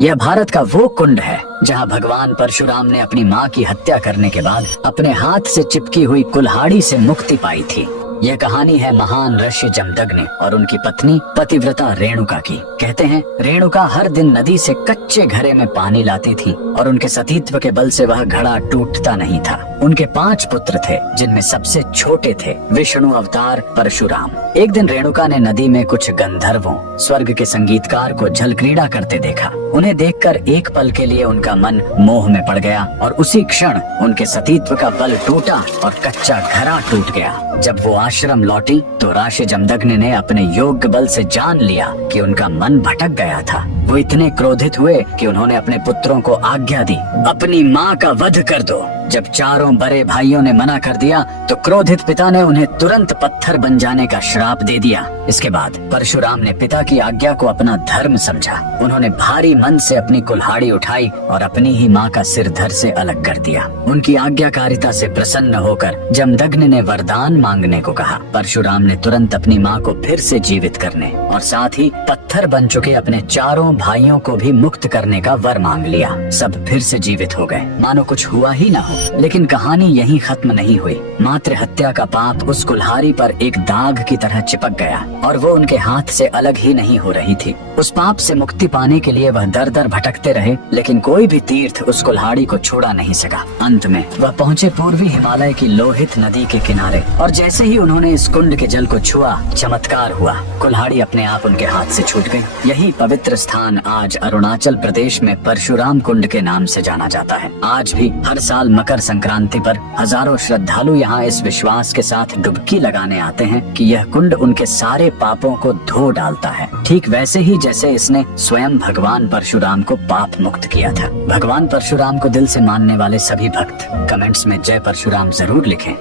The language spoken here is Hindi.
यह भारत का वो कुंड है जहाँ भगवान परशुराम ने अपनी माँ की हत्या करने के बाद अपने हाथ से चिपकी हुई कुल्हाड़ी से मुक्ति पाई थी। यह कहानी है महान ऋषि जमदग्नि और उनकी पत्नी पतिव्रता रेणुका की। कहते हैं रेणुका हर दिन नदी से कच्चे घड़े में पानी लाती थी और उनके सतीत्व के बल से वह घड़ा टूटता नहीं था। उनके 5 पुत्र थे जिनमें सबसे छोटे थे विष्णु अवतार परशुराम। एक दिन रेणुका ने नदी में कुछ गंधर्वों स्वर्ग के संगीतकार को जल क्रीड़ा करते देखा। उन्हें देखकर एक पल के लिए उनका मन मोह में पड़ गया और उसी क्षण उनके सतीत्व का बल टूटा और कच्चा घड़ा टूट गया। जब वो आश्रम लौटी तो ऋषि जमदग्नि ने अपने योग्य बल से जान लिया कि उनका मन भटक गया था। वो इतने क्रोधित हुए कि उन्होंने अपने पुत्रों को आज्ञा दी, अपनी माँ का वध कर दो। जब चारों बड़े भाइयों ने मना कर दिया तो क्रोधित पिता ने उन्हें तुरंत पत्थर बन जाने का श्राप दे दिया। इसके बाद परशुराम ने पिता की आज्ञा को अपना धर्म समझा। उन्होंने भारी मन से अपनी कुल्हाड़ी उठाई और अपनी ही माँ का सिर धड़ से अलग कर दिया। उनकी आज्ञाकारिता से प्रसन्न होकर जमदग्नि ने वरदान मांगने को कहा। परशुराम ने तुरंत अपनी माँ को फिर से जीवित करने और साथ ही पत्थर बन चुके अपने चारों भाइयों को भी मुक्त करने का वर मांग लिया। सब फिर से जीवित हो गए, मानो कुछ हुआ ही ना हो। लेकिन कहानी यहीं खत्म नहीं हुई। मातृ हत्या का पाप उस कुल्हाड़ी पर एक दाग की तरह चिपक गया और वो उनके हाथ से अलग ही नहीं हो रही थी। उस पाप से मुक्ति पाने के लिए वह दर दर भटकते रहे, लेकिन कोई भी तीर्थ उस कुल्हाड़ी को छोड़ा नहीं सका। अंत में वह पहुँचे पूर्वी हिमालय की लोहित नदी के किनारे और जैसे ही उन्होंने इस कुंड के जल को छुआ, चमत्कार हुआ। कुल्हाड़ी अपने आप उनके हाथ से छूट गई। यही पवित्र स्थान आज अरुणाचल प्रदेश में परशुराम कुंड के नाम से जाना जाता है। आज भी हर साल मकर संक्रांति पर हजारों श्रद्धालु यहाँ इस विश्वास के साथ डुबकी लगाने आते हैं कि यह कुंड उनके सारे पापों को धो डालता है, ठीक वैसे ही जैसे इसने स्वयं भगवान परशुराम को पाप मुक्त किया था। भगवान परशुराम को दिल से मानने वाले सभी भक्त कमेंट्स में जय परशुराम जरूर लिखें।